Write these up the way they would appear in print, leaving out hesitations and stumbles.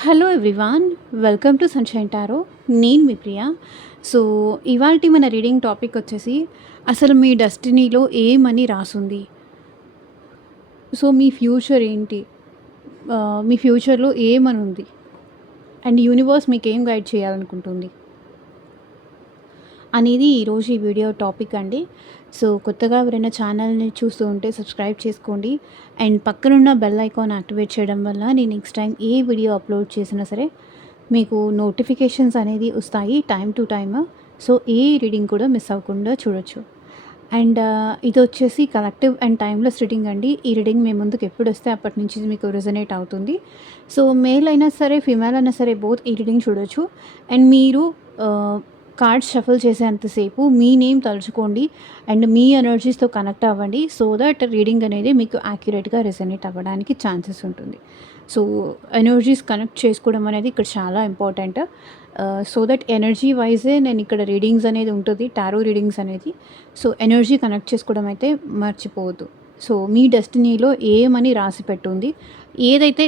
Hello everyone, welcome to sunshine tarot. నేను మీ ప్రియ. So, ఇవాల్టి మన రీడింగ్ టాపిక్ వచ్చేసి అసలు మీ డెస్టినీలో ఏమని రాసుంది? సో, మీ ఫ్యూచర్ ఏంటి? మీ ఫ్యూచర్‌లో ఏమనుంది? అండ్ యూనివర్స్ మీకేం గైడ్ చేయాలనుకుంటుంది? అనేది ఈరోజు ఈ వీడియో టాపిక్ అండి. సో, కొత్తగా ఎవరైనా ఛానల్‌ని చూస్తూ ఉంటే సబ్స్క్రైబ్ చేసుకోండి. అండ్ పక్కనున్న బెల్ ఐకాన్ యాక్టివేట్ చేయడం వల్ల నేను నెక్స్ట్ టైం ఏ వీడియో అప్లోడ్ చేసినా సరే మీకు నోటిఫికేషన్స్ అనేది వస్తాయి టైమ్ టు టైమ్. సో, ఏ రీడింగ్ కూడా మిస్ అవ్వకుండా చూడొచ్చు. అండ్ ఇదొచ్చేసి కలెక్టివ్ అండ్ టైమ్‌లెస్ రీడింగ్ అండి. ఈ రీడింగ్ మీ ముందుకు ఎప్పుడొస్తే అప్పటి నుంచి ఇది మీకు రెజొనేట్ అవుతుంది. సో, మేల్ అయినా సరే, ఫీమేల్ అయినా సరే బోత్ ఈ రీడింగ్ చూడొచ్చు. అండ్ మీరు కార్డ్స్ షఫుల్ చేసేంతసేపు మీ నేమ్ తలుచుకోండి అండ్ మీ ఎనర్జీస్‌తో కనెక్ట్ అవ్వండి. సో దట్ రీడింగ్ అనేది మీకు యాక్యురేట్‌గా రెజొనేట్ అవ్వడానికి ఛాన్సెస్ ఉంటుంది. సో, ఎనర్జీస్ కనెక్ట్ చేసుకోవడం అనేది ఇక్కడ చాలా ఇంపార్టెంట్. సో దట్ ఎనర్జీ వైజే నేను ఇక్కడ రీడింగ్స్ అనేది ఉంటుంది. టారో రీడింగ్స్ అనేది. సో, ఎనర్జీ కనెక్ట్ చేసుకోవడం అయితే మర్చిపోవద్దు. సో, మీ డెస్టినీలో ఏమని రాసిపెట్టుంది? ఏదైతే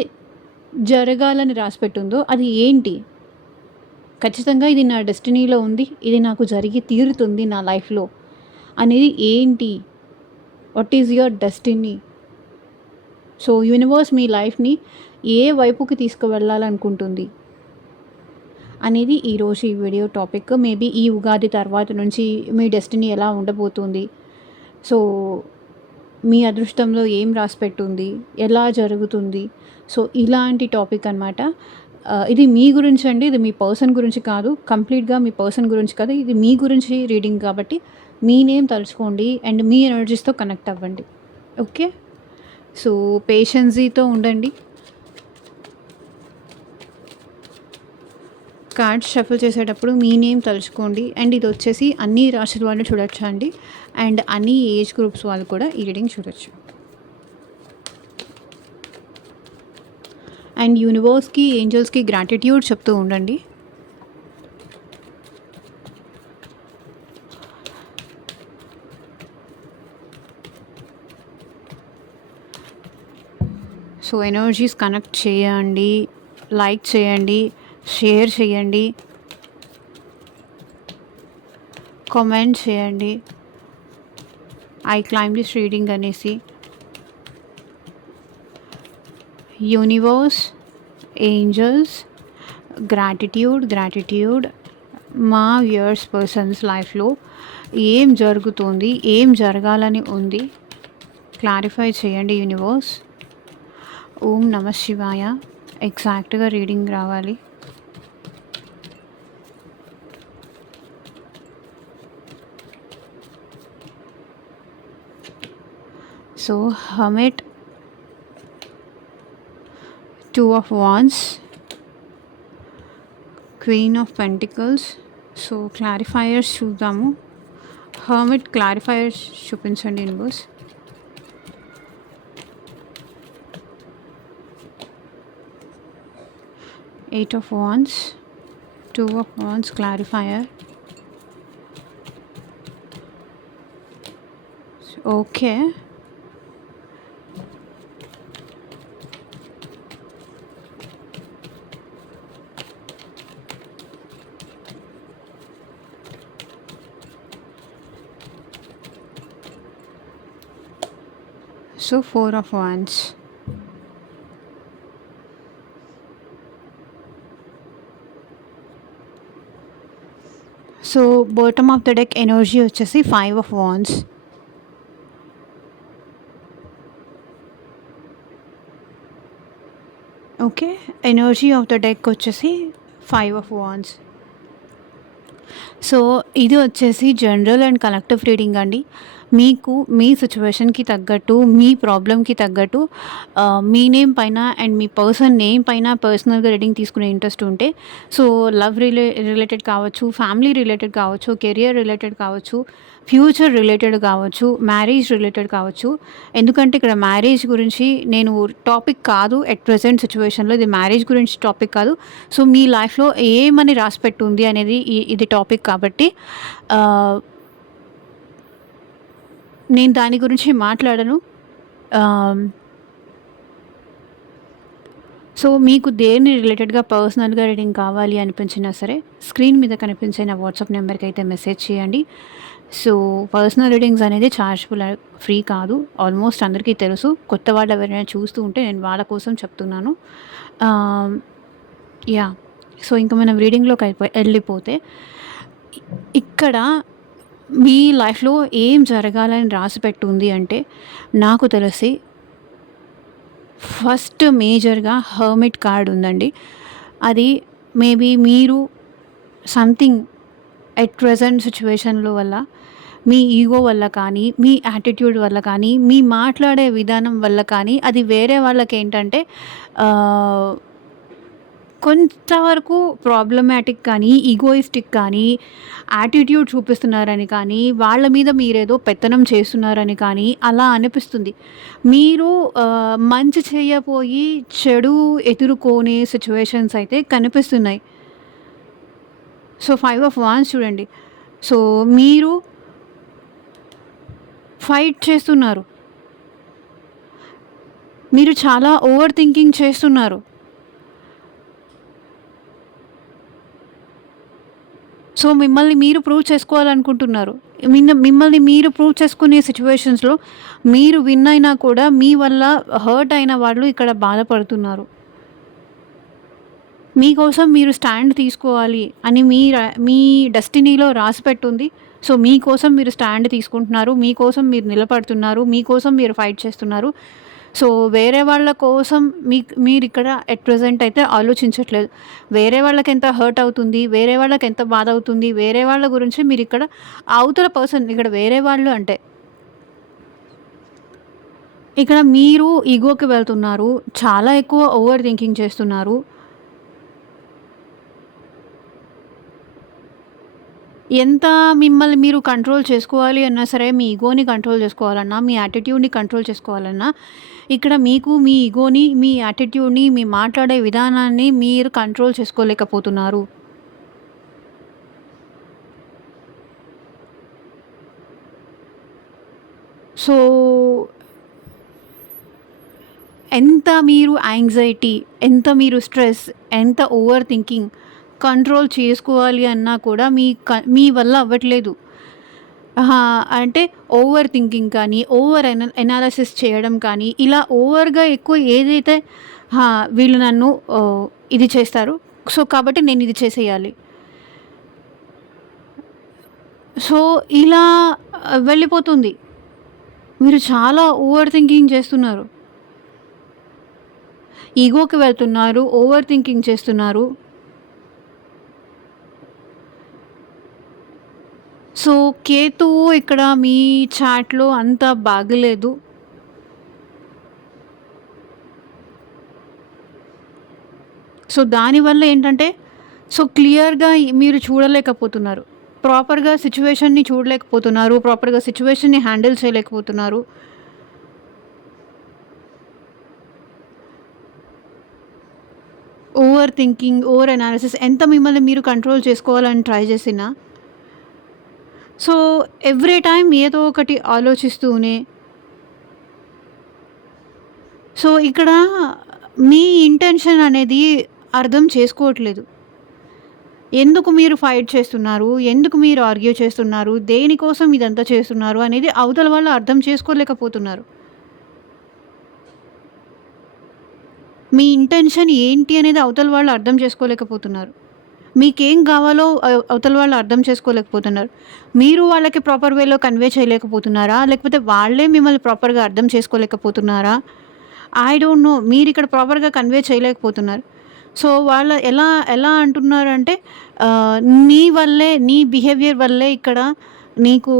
జరగాలని రాసిపెట్టుందో అది ఏంటి? ఖచ్చితంగా ఇది నా డెస్టినీలో ఉంది. ఇది నాకు జరిగి తీరుతుంది నా లైఫ్‌లో అనేది ఏంటి? What is your destiny? So, universe మీ లైఫ్‌ని ఏ వైపుకి తీసుకువెళ్ళాలనుకుంటుంది? అనేది ఈరోజు ఈ వీడియో టాపిక్. మేబీ ఈ ఉగాది తర్వాత నుంచి మీ డెస్టినీ ఎలా ఉండబోతుంది? సో, మీ అదృష్టంలో ఏం రాసిపెట్టుంది? ఎలా జరుగుతుంది? సో, ఇలాంటి టాపిక్ అనమాట. ఇది మీ గురించండి. ఇది మీ పర్సన్ గురించి కాదు. కంప్లీట్‌గా మీ పర్సన్ గురించి కాదు. ఇది మీ గురించి రీడింగ్ కాబట్టి మీ నేమ్ తలుచుకోండి అండ్ మీ ఎనర్జీస్‌తో కనెక్ట్ అవ్వండి. ఓకే. సో, పేషెన్సీతో ఉండండి. కార్డ్స్ షఫుల్ చేసేటప్పుడు మీ నేమ్ తలుచుకోండి. అండ్ ఇది వచ్చేసి అన్ని రాశుల వాళ్ళు చూడొచ్చు అండి. అండ్ అన్ని ఏజ్ గ్రూప్స్ వాళ్ళు కూడా ఈ రీడింగ్ చూడొచ్చు. అండ్ యూనివర్స్‌కి, ఏంజెల్స్‌కి గ్రాటిట్యూడ్ చెప్తూ ఉండండి. సో, ఎనర్జీస్ కనెక్ట్ చేయండి, లైక్ చేయండి, షేర్ చేయండి, కామెంట్ చేయండి. ఐ క్లైమ్ దిస్ రీడింగ్ అనేసి. యూనివర్స్, ఏంజెల్స్, గ్రాటిట్యూడ్ మా వ్యూయర్స్ పర్సన్స్ లైఫ్లో ఏం జరుగుతుంది, ఏం జరగాలని ఉంది క్లారిఫై చేయండి యూనివర్స్. ఓం నమ శివాయ. ఎగ్జాక్ట్గా రీడింగ్ రావాలి. So, hermit, 2 of Wands, Queen of Pentacles. So, clarifiers చూద్దాము. హర్మిట్ క్లారిఫైయర్స్ చూపించండి universe. Eight of Wands, 2 of Wands clarifier. Okay. So, 4 of Wands. So, bottom of the deck energy వచ్చేసి 5 of Wands. Okay. Energy of the deck వచ్చేసి 5 of Wands. So, ఇది వచ్చేసి general and collective reading అండి. మీకు మీ సిచ్యువేషన్‌కి తగ్గట్టు, మీ ప్రాబ్లమ్‌కి తగ్గట్టు మీ name పైన అండ్ మీ పర్సన్ నేమ్ పైన పర్సనల్‌గా రీడింగ్ తీసుకునే ఇంట్రెస్ట్ ఉంటే, సో, లవ్ రిలేటెడ్ కావచ్చు, ఫ్యామిలీ రిలేటెడ్ కావచ్చు, కెరియర్ రిలేటెడ్ కావచ్చు, ఫ్యూచర్ రిలేటెడ్ కావచ్చు, మ్యారేజ్ రిలేటెడ్ కావచ్చు. ఎందుకంటే ఇక్కడ మ్యారేజ్ గురించి నేను టాపిక్ కాదు. ఎట్ ప్రెజెంట్ సిచ్యువేషన్‌లో ఇది మ్యారేజ్ గురించి టాపిక్ కాదు. సో, మీ లైఫ్‌లో ఏమని రాసిపెట్టుంది అనేది ఇది టాపిక్ కాబట్టి నేను దాని గురించి మాట్లాడను. సో మీకు దేని రిలేటెడ్గా పర్సనల్గా రీడింగ్ కావాలి అనిపించినా సరే స్క్రీన్ మీద కనిపించే నా వాట్సాప్ నెంబర్కి అయితే మెసేజ్ చేయండి. సో పర్సనల్ రీడింగ్స్ అనేది చార్జబుల్, ఫ్రీ కాదు. ఆల్మోస్ట్ అందరికీ తెలుసు. కొత్త వాళ్ళు ఎవరైనా చూస్తూ ఉంటే నేను వాళ్ళ కోసం చెప్తున్నాను. యా సో ఇంకా మనం రీడింగ్లోకి వెళ్ళిపోతే ఇక్కడ మీ లైఫ్లో ఏం జరగాలని రాసి పెట్టుంది అంటే నాకు తెలిసి ఫస్ట్ మేజర్గా హర్మిట్ కార్డ్ ఉందండి. అది మేబీ మీరు సంథింగ్ ఎట్ ప్రెజెంట్ సిచ్యువేషన్లో వల్ల, మీ ఈగో వల్ల కానీ, మీ యాటిట్యూడ్ వల్ల కానీ, మీ మాట్లాడే విధానం వల్ల కానీ, అది వేరే వాళ్ళకేంటంటే కొంతవరకు ప్రాబ్లమాటిక్ కానీ, ఈగోయిస్టిక్ కానీ, యాటిట్యూడ్ చూపిస్తున్నారని కానీ, వాళ్ళ మీద మీరేదో పెత్తనం చేస్తున్నారని కానీ అలా అనిపిస్తుంది. మీరు మంచి చేయపోయి చెడు ఎదుర్కొనే సిచ్యువేషన్స్ అయితే కనిపిస్తున్నాయి. సో 5 ఆఫ్ వాండ్స్ చూడండి. సో మీరు ఫైట్ చేస్తున్నారు. మీరు చాలా ఓవర్ థింకింగ్ చేస్తున్నారు. సో మిమ్మల్ని మీరు ప్రూవ్ చేసుకోవాలనుకుంటున్నారు. మిమ్మల్ని మీరు ప్రూవ్ చేసుకునే సిచ్యువేషన్స్లో మీరు విన్ అయినా కూడా మీ వల్ల హర్ట్ అయిన వాళ్ళు ఇక్కడ బాధపడుతున్నారు. మీకోసం మీరు స్టాండ్ తీసుకోవాలి అని మీ డెస్టినీలో రాసిపెట్టుంది. సో మీకోసం మీరు స్టాండ్ తీసుకుంటున్నారు, మీకోసం మీరు నిలబడుతున్నారు, మీకోసం మీరు ఫైట్ చేస్తున్నారు. సో వేరే వాళ్ళ కోసం మీరు ఇక్కడ ఎట్ ప్రెజెంట్ అయితే ఆలోచించట్లేదు. వేరే వాళ్ళకి ఎంత హర్ట్ అవుతుంది, వేరే వాళ్ళకి ఎంత బాధ అవుతుంది, వేరే వాళ్ళ గురించి మీరు ఇక్కడ అవతల పర్సన్, ఇక్కడ వేరే వాళ్ళు అంటే ఇక్కడ మీరు ఈగోకి వెళ్తున్నారు, చాలా ఎక్కువ ఓవర్ థింకింగ్ చేస్తున్నారు. ఎంత మిమ్మల్ని మీరు కంట్రోల్ చేసుకోవాలి అన్నా సరే, మీ ఈగోని కంట్రోల్ చేసుకోవాలన్నా, మీ యాటిట్యూడ్ని కంట్రోల్ చేసుకోవాలన్నా, ఇక్కడ మీకు మీ ఈగోని, మీ యాటిట్యూడ్ని, మీ మాట్లాడే విధానాన్ని మీరు కంట్రోల్ చేసుకోలేకపోతున్నారు. సో ఎంత మీరు యాంగ్జైటీ, ఎంత మీరు స్ట్రెస్, ఎంత ఓవర్ థింకింగ్ కంట్రోల్ చేసుకోవాలి అన్నా కూడా మీ వల్ల అవ్వట్లేదు. అంటే ఓవర్ థింకింగ్ కానీ, ఎనాలిసిస్ చేయడం కానీ, ఇలా ఓవర్గా ఎక్కువ ఏదైతే వీళ్ళు నన్ను ఇది చేస్తారు, సో కాబట్టి నేను ఇది చేసేయాలి, సో ఇలా వెళ్ళిపోతుంది. మీరు చాలా ఓవర్ థింకింగ్ చేస్తున్నారు, ఈగోకి వెళ్తున్నారు, ఓవర్ థింకింగ్ చేస్తున్నారు. సో కేతువు ఇక్కడ మీ చాట్లో అంత బాగలేదు. సో దానివల్ల ఏంటంటే, సో క్లియర్గా మీరు చూడలేకపోతున్నారు, ప్రాపర్గా సిచ్యువేషన్ని చూడలేకపోతున్నారు, ప్రాపర్గా సిచ్యువేషన్ని హ్యాండిల్ చేయలేకపోతున్నారు. ఓవర్ థింకింగ్, ఓవర్ అనాలిసిస్, ఎంత మిమ్మల్ని మీరు కంట్రోల్ చేసుకోవాలని ట్రై చేసినా, సో ఎవ్రీ టైం ఏదో ఒకటి ఆలోచిస్తూనే, సో ఇక్కడ మీ ఇంటెన్షన్ అనేది అర్థం చేసుకోవట్లేదు. ఎందుకు మీరు ఫైట్ చేస్తున్నారు, ఎందుకు మీరు ఆర్గ్యూ చేస్తున్నారు, దేనికోసం ఇదంతా చేస్తున్నారు అనేది అవతల వాళ్ళు అర్థం చేసుకోలేకపోతున్నారు. మీ ఇంటెన్షన్ ఏంటి అనేది అవతల వాళ్ళు అర్థం చేసుకోలేకపోతున్నారు. మీకేం కావాలో అవతల వాళ్ళు అర్థం చేసుకోలేకపోతున్నారు. మీరు వాళ్ళకి ప్రాపర్ వేలో కన్వే చేయలేకపోతున్నారా, లేకపోతే వాళ్ళే మిమ్మల్ని ప్రాపర్గా అర్థం చేసుకోలేకపోతున్నారా? I don't know. మీరు ఇక్కడ ప్రాపర్గా కన్వే చేయలేకపోతున్నారు. సో వాళ్ళు ఎలా అంటున్నారంటే, నీ వల్లే, నీ బిహేవియర్ వల్లే ఇక్కడ నీకు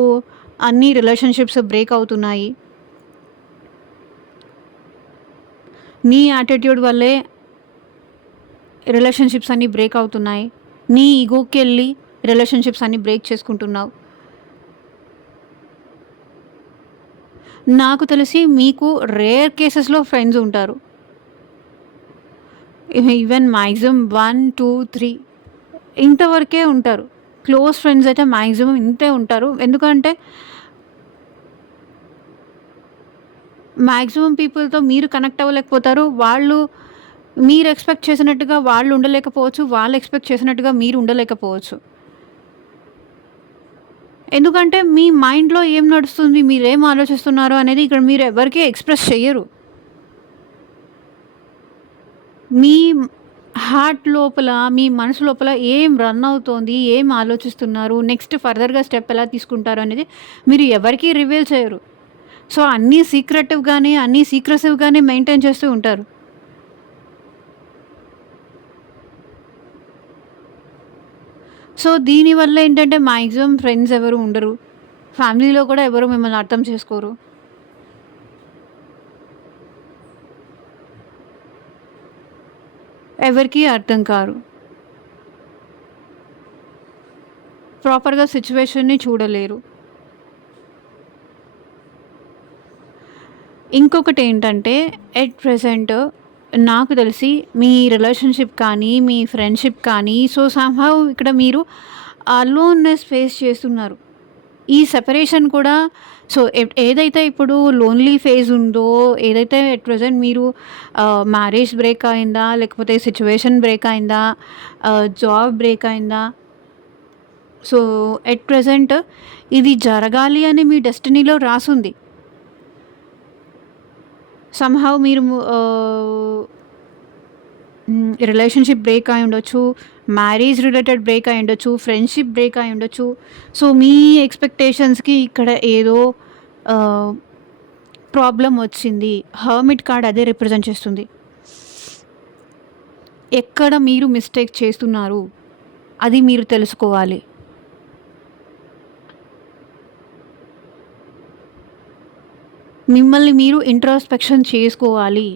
అన్ని రిలేషన్షిప్స్ బ్రేక్ అవుతున్నాయి, నీ యాటిట్యూడ్ వల్లే రిలేషన్షిప్స్ అన్నీ బ్రేక్ అవుతున్నాయి, నీ ఈగోకి వెళ్ళి రిలేషన్షిప్స్ అన్నీ బ్రేక్ చేసుకుంటున్నావు. నాకు తెలిసి మీకు రేర్ కేసెస్లో ఫ్రెండ్స్ ఉంటారు. ఈవెన్ మ్యాక్సిమం 1, 2, 3 ఇంతవరకే ఉంటారు. క్లోజ్ ఫ్రెండ్స్ అయితే మ్యాక్సిమం ఇంతే ఉంటారు. ఎందుకంటే మ్యాక్సిమం పీపుల్తో మీరు కనెక్ట్ అవ్వలేకపోతారు, వాళ్ళు మీరు ఎక్స్‌పెక్ట్ చేసినట్టుగా వాళ్ళు ఉండలేకపోవచ్చు. వాళ్ళు ఎక్స్‌పెక్ట్ చేసినట్టుగా మీరు ఉండలేకపోవచ్చు. ఎందుకంటే మీ మైండ్‌లో ఏం నడుస్తుంది, మీరేం ఆలోచిస్తున్నారు అనేది ఇక్కడ మీరు ఎవరికీ ఎక్స్‌ప్రెస్ చెయ్యరు. మీ హార్ట్ లోపల, మీ మనసు లోపల ఏం రన్ అవుతోంది, ఏం ఆలోచిస్తున్నారు, నెక్స్ట్ ఫర్దర్‌గా స్టెప్ ఎలా తీసుకుంటారు అనేది మీరు ఎవరికీ రివీల్ చేయరు. సో, అన్నీ సీక్రెటివ్‌గానే, అన్నీ సీక్రెసివ్‌గానే మెయింటైన్ చేస్తూ ఉంటారు. సో, దీనివల్ల ఏంటంటే మాక్సిమం ఫ్రెండ్స్ ఎవరు ఉండరు. ఫ్యామిలీలో కూడా ఎవరు మిమ్మల్ని అర్థం చేసుకోరు. ఎవరికీ అర్థం కారు. ప్రాపర్‌గా సిట్యుయేషన్‌ని చూడలేరు. ఇంకొకటేంటంటే ఎట్ ప్రెజెంట్ నాకు తెలిసి మీ రిలేషన్‌షిప్ కానీ, మీ ఫ్రెండ్‌షిప్ కానీ సమ్‌హౌ ఇక్కడ మీరు అలోన్‌నెస్ ఫేస్ చేస్తున్నారు. ఈ సెపరేషన్ కూడా ఏదైతే ఇప్పుడు లోన్లీ ఫేజ్ ఉందో, ఏదైతే ఎట్ ప్రెజెంట్ మీరు మ్యారేజ్ బ్రేక్ అయిందా? లేకపోతే సిట్యుయేషన్ బ్రేక్ అయిందా? జాబ్ బ్రేక్ అయిందా? సో, ఎట్ ప్రెజెంట్ ఇది జరగాలి అని మీ డెస్టినీలో రాసుంది. సమ్‌హౌ మీరు రిలేషన్‌షిప్ బ్రేక్ అయి ఉండొచ్చు. మ్యారేజ్ రిలేటెడ్ బ్రేక్ అయి ఉండొచ్చు. ఫ్రెండ్‌షిప్ బ్రేక్ అయి ఉండొచ్చు. సో, మీ ఎక్స్‌పెక్టేషన్స్‌కి ఇక్కడ ఏదో ఆహ్, ప్రాబ్లమ్ వచ్చింది. హర్మిట్ కార్డ్ అదే రిప్రజెంట్ చేస్తుంది. ఎక్కడ మీరు మిస్టేక్ చేస్తున్నారు, అది మీరు తెలుసుకోవాలి. మిమ్మల్ని మీరు ఇంట్రోస్పెక్షన్ చేసుకోవాలి.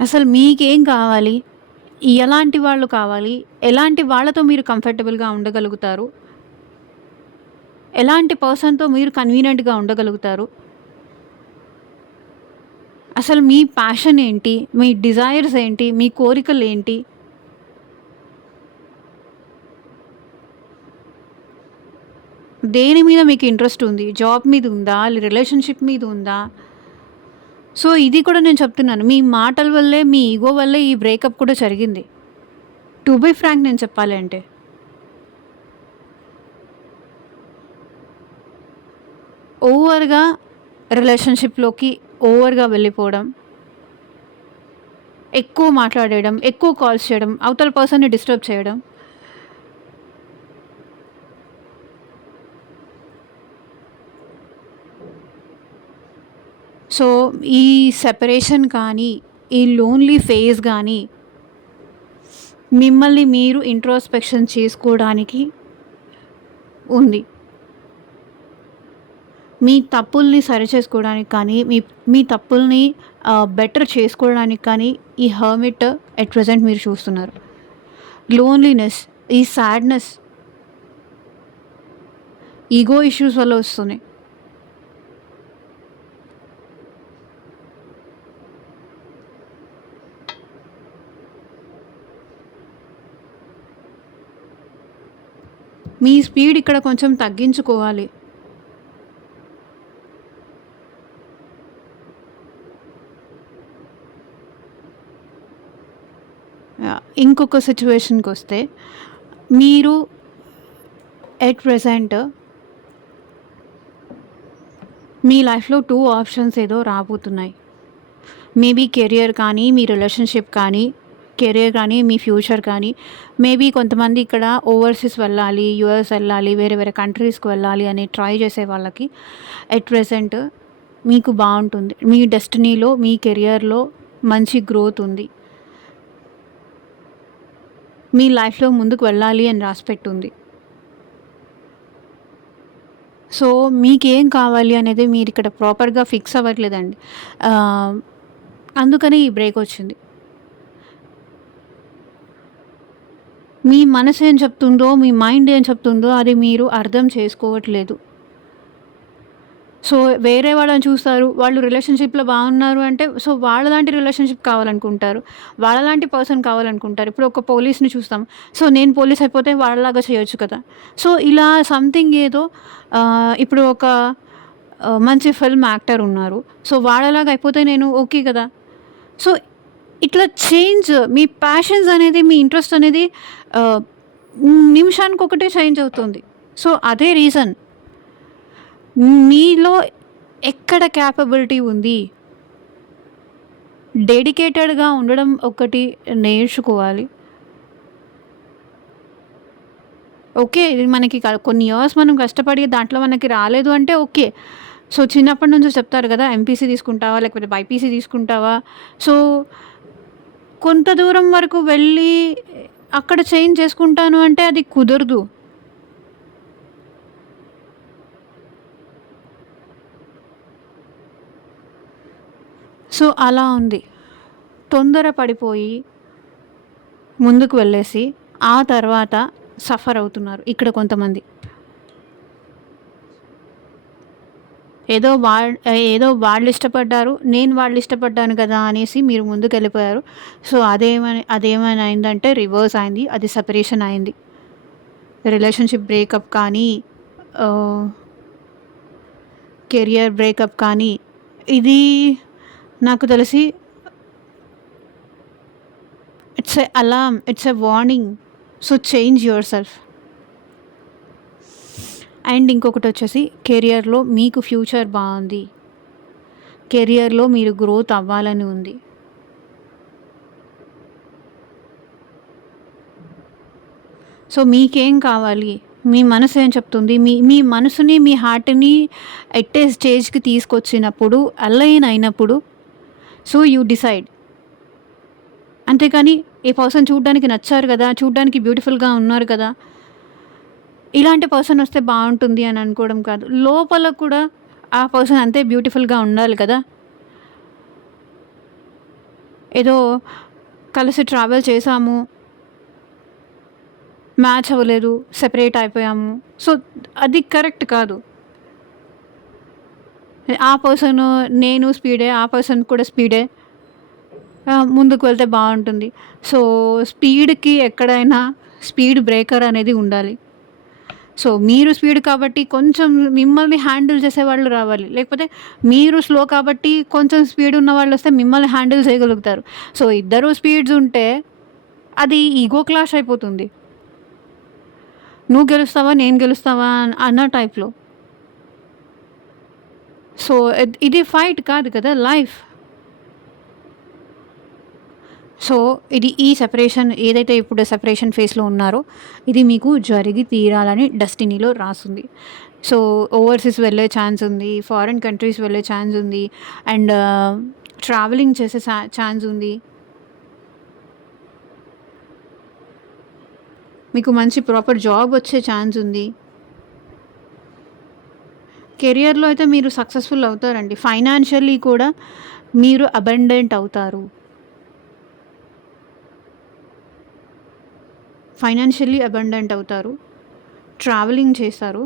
అసలు మీకేం కావాలి? ఎలాంటి వాళ్ళు కావాలి? ఎలాంటి వాళ్ళతో మీరు కంఫర్టబుల్‌గా ఉండగలుగుతారు? ఎలాంటి పర్సన్‌తో మీరు కన్వీనియంట్‌గా ఉండగలుగుతారు? అసలు మీ ప్యాషన్ ఏంటి? మీ డిజైర్స్ ఏంటి? మీ కోరికలేంటి? దేని మీద మీకు ఇంట్రెస్ట్ ఉంది? జాబ్ మీద ఉందా? రిలేషన్‌షిప్ మీద ఉందా? సో, ఇది కూడా నేను చెప్తున్నాను. మీ మాటల వల్లే, మీ ఇగో వల్లే ఈ బ్రేకప్ కూడా జరిగింది. టు బీ ఫ్రాంక్ నేను చెప్పాలి అంటే. ఓవర్‌గా రిలేషన్‌షిప్‌లోకి వెళ్ళిపోవడం, ఎక్కువ మాట్లాడేయడం, ఎక్కువ కాల్స్ చేయడం, అవతల పర్సన్‌ని డిస్టర్బ్ చేయడం. సో, ఈ సెపరేషన్ కానీ, ఈ లోన్లీ ఫేజ్ గానీ, మిమ్మల్ని మీరు ఇంట్రోస్పెక్షన్ చేసుకోవడానికి ఉంది. మీ తప్పుల్ని సరిచేసుకోవడానికి కానీ, మీ తప్పుల్ని బెటర్ చేసుకోవడానికి కానీ, ఈ హర్మిట్ ఎట్ ప్రెజెంట్ మీరు చూస్తున్నారు. లోన్లీనెస్, ఈ సాడ్‌నెస్, ఈగో ఇష్యూస్ వల్ల వస్తున్నాయి. మీ స్పీడ్ ఇక్కడ కొంచెం తగ్గించుకోవాలి. ఇంకొక సిట్యుయేషన్‌కొస్తే మీరు ఎట్ ప్రెజెంట్ మీ లైఫ్‌లో 2 ఆప్షన్స్ ఏదో రాబోతున్నాయి. మేబీ కెరియర్ కానీ, మీ రిలేషన్‌షిప్ కానీ, కెరియర్ కానీ, మీ ఫ్యూచర్ కానీ, మేబీ కొంతమంది ఇక్కడ ఓవర్సీస్ వెళ్ళాలి, యూఎస్ వెళ్ళాలి, వేరే వేరే కంట్రీస్‌కి వెళ్ళాలి అని ట్రై చేసే వాళ్ళకి ఎట్ ప్రెజెంట్ మీకు బావుంటుంది. మీ డెస్టినీలో, మీ కెరియర్‌లో మంచి గ్రోత్ ఉంది. మీ లైఫ్‌లో ముందుకు వెళ్ళాలి అని రాసిపెట్టుంది. సో, మీకేం కావాలి అనేది మీరిక్కడ ప్రాపర్‌గా ఫిక్స్ అవ్వట్లేదండి. అందుకని ఈ బ్రేక్ వచ్చింది. మీ మనసు ఏం చెప్తుందో, మీ మైండ్ ఏం చెప్తుందో అది మీరు అర్థం చేసుకోవట్లేదు. సో, వేరే వాళ్ళని చూస్తారు. వాళ్ళు రిలేషన్‌షిప్‌లో బాగున్నారు అంటే, సో, వాళ్ళలాంటి రిలేషన్‌షిప్ కావాలనుకుంటారు. వాళ్ళలాంటి పర్సన్ కావాలనుకుంటారు. ఇప్పుడు ఒక పోలీస్‌ని చూస్తాం. సో, నేను పోలీస్ అయిపోతే వాళ్ళలాగా చేయొచ్చు కదా! సో, ఇలా సంథింగ్ ఏదో ఇప్పుడు ఒక మంచి ఫిల్మ్ యాక్టర్ ఉన్నారు. సో, వాళ్ళలాగా అయిపోతే నేను ఓకే కదా! సో, ఇట్లా చేంజ్ మీ ప్యాషన్స్ అనేది, మీ ఇంట్రెస్ట్ అనేది ఆహ్, నిమిషానికొకటే చేంజ్ అవుతుంది. సో, అదే రీజన్. మీలో ఎక్కడ క్యాపబిలిటీ ఉంది? డెడికేటెడ్‌గా ఉండడం ఒకటి నేర్చుకోవాలి. ఓకే. ఇది మనకి కొన్ని ఇయర్స్ మనం కష్టపడి దాంట్లో మనకి రాలేదు అంటే ఓకే. సో, చిన్నప్పటి నుంచి చెప్తారు గదా! ఎంపీసీ తీసుకుంటావా? లేకపోతే బైపీసీ తీసుకుంటావా? సో, కొంత దూరం వరకు వెళ్ళి అక్కడ చేంజ్ చేసుకుంటాను అంటే అది కుదరదు. సో, అలా ఉంది. తొందర పడిపోయి ముందుకు వెళ్ళేసి, ఆ తర్వాత సఫర్ అవుతున్నారు ఇక్కడ కొంతమంది. ఏదో ఏదో వాళ్ళిష్టపడ్డారు, నేను వాళ్ళిష్టపడ్డాను కదా అనేసి మీరు ముందుకెళ్ళిపోయారు. సో, అదేమైనా అయిందంటే రివర్స్ అయింది. అది సెపరేషన్ అయింది. రిలేషన్‌షిప్ బ్రేకప్ కానీ, ఆహ్, కెరియర్ బ్రేకప్ కానీ, ఇది నాకు తెలిసి it's a alarm, it's a warning. So, change yourself. And ఇంకొకటొచ్చేసి కెరియర్‌లో మీకు ఫ్యూచర్ బావుంది. కెరియర్‌లో మీరు గ్రోత్ అవ్వాలని ఉంది. సో, మీకేం కావాలి? మీ మనసు ఏం చెప్తుంది? మీ మీ మనసుని, మీ హార్ట్‌ని ఎట్టే స్టేజ్‌కి తీసుకొచ్చినప్పుడు, అలైన్ అయినప్పుడు సో, యూ డిసైడ్. అంతేకాని ఈ పర్సన్ చూడ్డానికి నచ్చారు గదా! చూడ్డానికి బ్యూటిఫుల్‌గా ఉన్నారు కదా! ఇలాంటి పర్సన్ వస్తే బావుంటుంది అని అనుకోవడం కాదు. లోపల కూడా ఆ పర్సన్ అంతే బ్యూటిఫుల్‌గా ఉండాలి కదా! ఏదో కలిసి ట్రావెల్ చేసాము, మ్యాచ్ అవ్వలేదు, సెపరేట్ అయిపోయాము. సో, అది కరెక్ట్ కాదు. ఆ పర్సను నేను స్పీడే, ఆ పర్సన్ కూడా స్పీడే. ముందుకు వెళ్తే బావుంటుంది. సో, స్పీడ్‌కి ఎక్కడైనా స్పీడ్ బ్రేకర్ అనేది ఉండాలి. సో, మీరు స్పీడ్ కాబట్టి కొంచెం మిమ్మల్ని హ్యాండిల్ చేసేవాళ్ళు రావాలి. లేకపోతే మీరు స్లో కాబట్టి కొంచెం స్పీడ్ ఉన్న వాళ్ళొస్తే మిమ్మల్ని హ్యాండిల్ చేయగలుగుతారు. సో, ఇద్దరు స్పీడ్స్ ఉంటే అది ఈగో క్లాష్ అయిపోతుంది. నువ్వు గెలుస్తావా? నేను గెలుస్తావా? అన్న టైప్‌లో. సో, ఇది ఫైట్ కాదు కదా! లైఫ్. సో, ఈ సెపరేషన్ ఏదైతే ఇప్పుడు సెపరేషన్ ఫేజ్‌లో ఉన్నారో, ఇది మీకు జరిగి తీరాలని డెస్టినీలో రాసుంది. సో, ఓవర్‌సీస్ వెళ్ళే ఛాన్స్ ఉంది. ఫారిన్ కంట్రీస్ వెళ్ళే ఛాన్స్ ఉంది. అండ్ ట్రావెలింగ్ చేసే ఛాన్స్ ఉంది. మీకు మంచి ప్రాపర్ జాబ్ వచ్చే ఛాన్స్ ఉంది. కెరియర్‌లో అయితే మీరు సక్సెస్‌ఫుల్ అవుతారండి. ఫైనాన్షియల్లీ కూడా మీరు అబండెంట్ అవుతారు. ఫైనాన్షియల్లీ అబండెంట్ అవుతారు. ట్రావెలింగ్ చేస్తారు.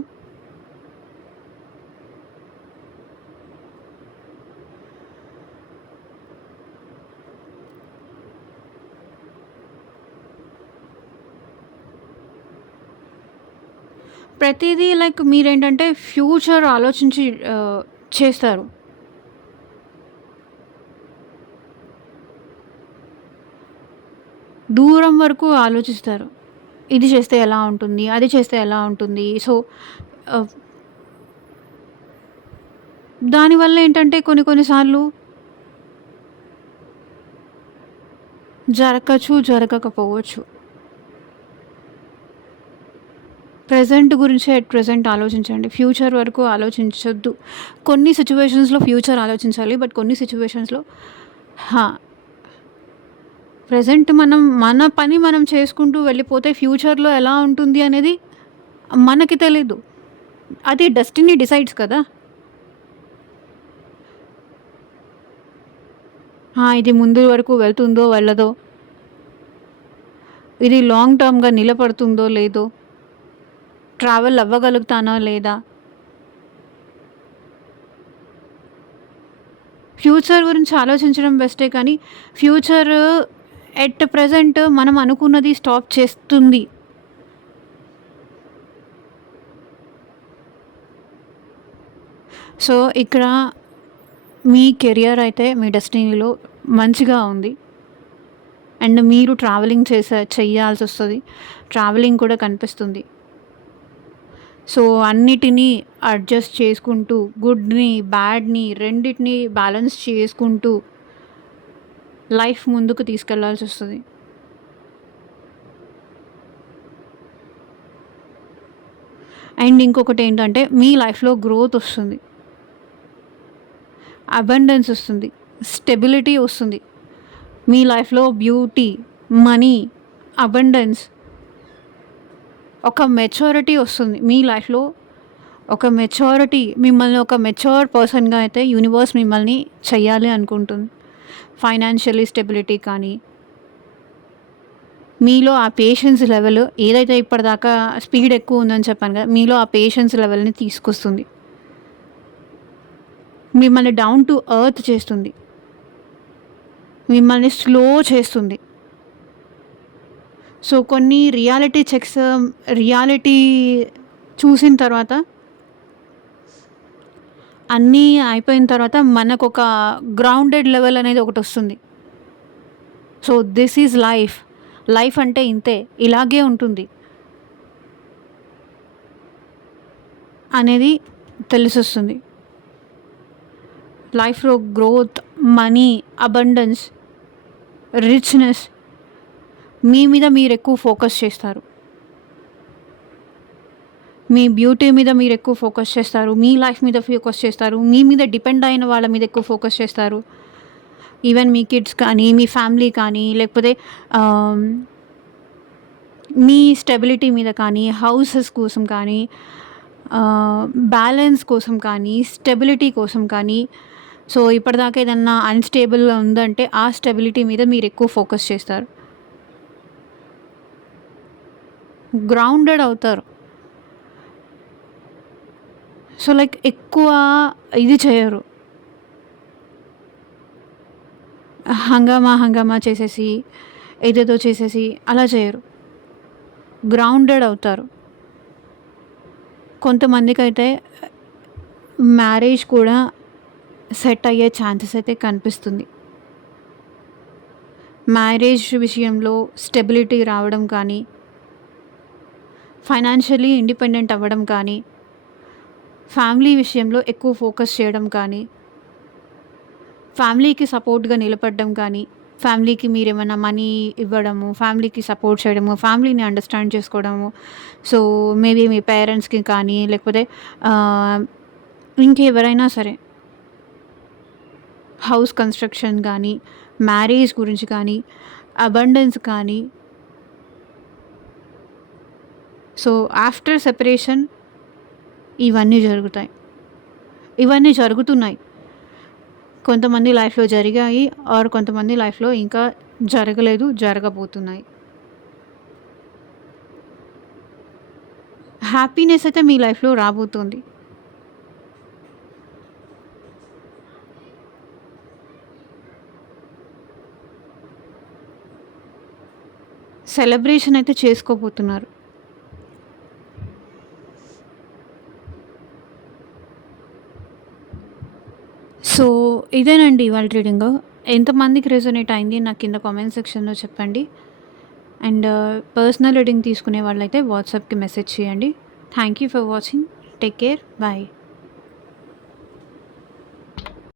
ప్రతీదీ లైక్ మీరేంటంటే ఫ్యూచర్ ఆలోచించి చేస్తారు. దూరం వరకు ఆలోచిస్తారు. ఇది చేస్తే ఎలా ఉంటుంది? అది చేస్తే ఎలా ఉంటుంది? సో, ఆహ్, దానివల్ల ఏంటంటే కొన్ని కొన్ని సార్లు జరగచ్చు, జరగకపోవచ్చు. ప్రెజెంట్ గురించే ఎట్ ప్రెజెంట్ ఆలోచించండి. ఫ్యూచర్ వరకు ఆలోచించొద్దు. కొన్ని సిట్యుయేషన్స్‌లో ఫ్యూచర్ ఆలోచించాలి. బట్ కొన్ని సిట్యుయేషన్స్‌లో హా! ప్రెజెంట్ మన పని మనం చేసుకుంటూ వెళ్ళిపోతే ఫ్యూచర్‌లో ఎలా ఉంటుంది అనేది మనకి తెలీదు. అది డెస్టినీ డిసైడ్స్ కదా! ఇది ముందు వరకు వెళ్తుందో వెళ్ళదో, ఇది లాంగ్ టర్మ్‌గా నిలబడుతుందో లేదో, ట్రావెల్ అవ్వగలుగుతానా లేదా? ఫ్యూచర్ గురించి ఆలోచించడం బెస్టే కానీ ఫ్యూచర్ ఎట్ ప్రెజెంట్ మనం అనుకున్నది స్టాప్ చేస్తుంది. సో, ఇక్కడ మీ కెరియర్ అయితే మీ డెస్టినీలో మంచిగా ఉంది. అండ్ మీరు ట్రావెలింగ్ చెయ్యాల్సొస్తది. ట్రావెలింగ్ కూడా కనిపిస్తుంది. సో, అన్నిటినీ అడ్జస్ట్ చేసుకుంటూ గుడ్‌ని, బ్యాడ్‌ని రెండిటిని బ్యాలెన్స్ చేసుకుంటూ లైఫ్ ముందుకు తీసుకెళ్లాల్సొస్తది. అండ్ ఇంకొకటేంటంటే మీ లైఫ్‌లో గ్రోత్ ఒస్తుంది. అబండెన్స్ ఒస్తుంది. స్టెబిలిటీ ఒస్తుంది. మీ లైఫ్‌లో బ్యూటీ, మనీ, అబండెన్స్, ఒక మెచ్యూరిటీ ఒస్తుంది. మీ లైఫ్‌లో ఒక మెచ్యూరిటీ మిమ్మల్ని ఒక మెచ్యూర్ పర్సన్‌గా అయితే యూనివర్స్ మిమ్మల్ని చెయ్యాలి అనుకుంటుంది. ఫైనాన్షియల్లీ స్టెబిలిటీ కానీ, మీలో ఆ పేషెన్స్ లెవెల్ ఏదైతే ఇప్పటిదాకా స్పీడ్ ఎక్కువ ఉందని చెప్పాను కదా! మీలో ఆ పేషెన్స్ లెవెల్‌ని తీసుకొస్తుంది. మిమ్మల్ని డౌన్ టు ఎర్త్ చేస్తుంది. మిమ్మల్ని స్లో చేస్తుంది. సో, కొన్ని రియాలిటీ చూసిన తర్వాత అన్నీ అయిపోయిన తర్వాత మనకొక గ్రౌండెడ్ లెవెల్ అనేది ఒకటొస్తుంది. So, this is life. Life అంటే ఇంతే. ఇలాగే ఉంటుంది అనేది తెలిసొస్తుంది. లైఫ్‌లో గ్రోత్, మనీ, అబండెన్స్, రిచ్‌నెస్ మీ మీద మీరెక్కువ ఫోకస్ చేస్తారు. మీ బ్యూటీ మీద మీరెక్కువ ఫోకస్ చేస్తారు. మీ లైఫ్ మీద ఫోకస్ చేస్తారు. మీ మీద డిపెండ్ అయిన వాళ్ళ మీద ఎక్కువ ఫోకస్ చేస్తారు. ఈవెన్ మీ కిడ్స్ కానీ, మీ ఫ్యామిలీ కానీ, లేకపోతే మీ స్టెబిలిటీ మీద కానీ, హౌసెస్ కోసం కానీ, బ్యాలెన్స్ కోసం కానీ, స్టెబిలిటీ కోసం కానీ, సో, ఇప్పటిదాకా ఏదన్నా అన్‌స్టేబుల్‌గా ఉందంటే ఆ స్టెబిలిటీ మీద మీరెక్కువ ఫోకస్ చేస్తారు. గ్రౌండెడ్ అవుతారు. సో, లైక్ ఎక్కువ ఇది చేయరు. హంగామా చేసేసి, ఏదేదో చేసేసి అలా చేయరు. గ్రౌండెడ్ అవుతారు. కొంతమందికైతే మ్యారేజ్ కూడా సెట్ అయ్యే ఛాన్సెస్ అయితే కనిపిస్తుంది. మ్యారేజ్ విషయంలో స్టెబిలిటీ రావడం కానీ, ఫైనాన్షియల్లీ ఇండిపెండెంట్ అవ్వడం కానీ, ఫ్యామిలీ విషయంలో ఎక్కువ ఫోకస్ చేయడం కానీ, ఫ్యామిలీకి సపోర్ట్‌గా నిలబడడం కానీ, ఫ్యామిలీకి మీరేమన్నా మనీ ఇవ్వడము, ఫ్యామిలీకి సపోర్ట్ చేయడము, ఫ్యామిలీని అండర్‌స్టాండ్ చేసుకోవడము. సో, మేబీ మీ పేరెంట్స్‌కి కానీ, లేకపోతే ఇంకెవరైనా సరే హౌస్ కన్‌స్ట్రక్షన్ గానీ, మ్యారేజ్ గురించి కానీ, అబండెన్స్ కానీ, సో, ఆఫ్టర్ సెపరేషన్ ఇవన్నీ జరుగుతాయి. ఇవన్నీ జరుగుతున్నాయి. కొంతమంది లైఫ్‌లో జరిగాయి ఆర్ కొంతమంది లైఫ్‌లో ఇంకా జరగలేదు, జరగబోతున్నాయి. హ్యాపీనెస్ అయితే మీ లైఫ్‌లో రాబోతుంది. సెలబ్రేషన్ అయితే చేసుకోబోతున్నారు. సో, ఇదేనండి ఇవాళ రీడింగు. ఎంతమందికి రెజొనేట్ అయింది నాకు కింద కామెంట్ సెక్షన్‌లో చెప్పండి. అండ్ పర్సనల్ రీడింగ్ తీసుకునే వాళ్ళైతే వాట్సాప్‌కి మెసేజ్ చేయండి. Thank you for watching. Take care. Bye.